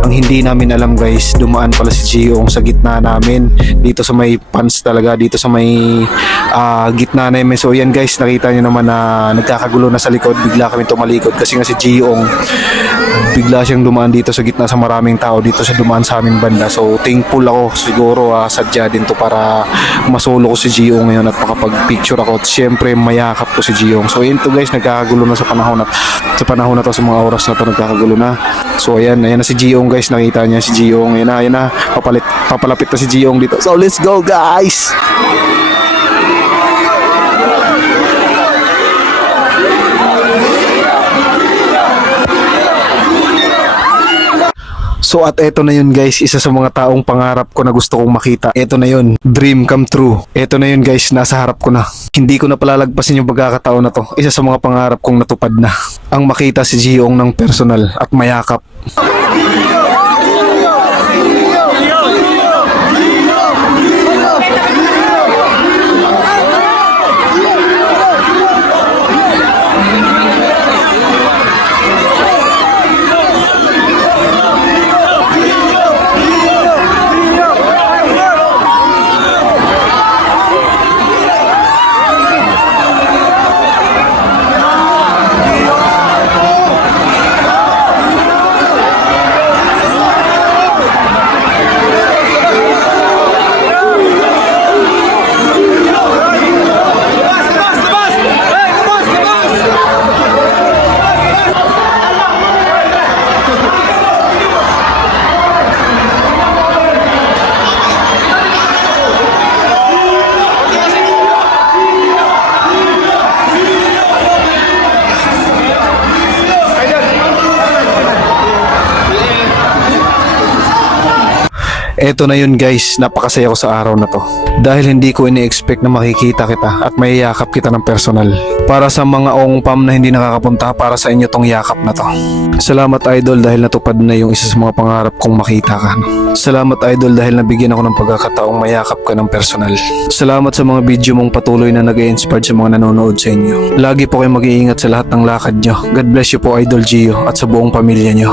Ang hindi namin alam guys, dumaan pala si Gio sa gitna namin, dito sa may pants talaga, dito sa may gitna namin. So yan guys, nakita nyo naman na nagkakagulo na sa likod, bigla kami tumalikod kasi nga si Gio bigla siyang dumaan dito sa gitna sa maraming tao, dito sa dumaan sa aming banda. So thankful ako, siguro sadya din to para masolo ko si Gio ngayon at makapag-picture ako at syempre mayakap ko si Gio. So yun to guys, nagkakagulo na sa panahon na to, sa mga oras na to nagkakagulo na. So ayan na si Gio guys, nakita niya si Gio, ayan na papalapit na si Gio dito. So let's go guys. So at eto na yun guys, isa sa mga taong pangarap ko na gusto kong makita. Eto na yun, dream come true. Eto na yun guys, nasa harap ko na. Hindi ko na palalagpasin yung pagkakataon na to. Isa sa mga pangarap kong natupad na. Ang makita si Gio ng personal at mayakap. Eto na yun guys, napakasaya ko sa araw na to. Dahil hindi ko ini-expect na makikita kita at may yakap kita ng personal. Para sa mga ongpam na hindi nakakapunta, para sa inyo tong yakap na to. Salamat idol dahil natupad na yung isa sa mga pangarap kong makita ka. Salamat idol dahil nabigyan ako ng pagkakataong mayakap ka ng personal. Salamat sa mga video mong patuloy na nag-i-inspire sa mga nanonood sa inyo. Lagi po kayong mag-iingat sa lahat ng lakad nyo. God bless you po idol Gio at sa buong pamilya nyo.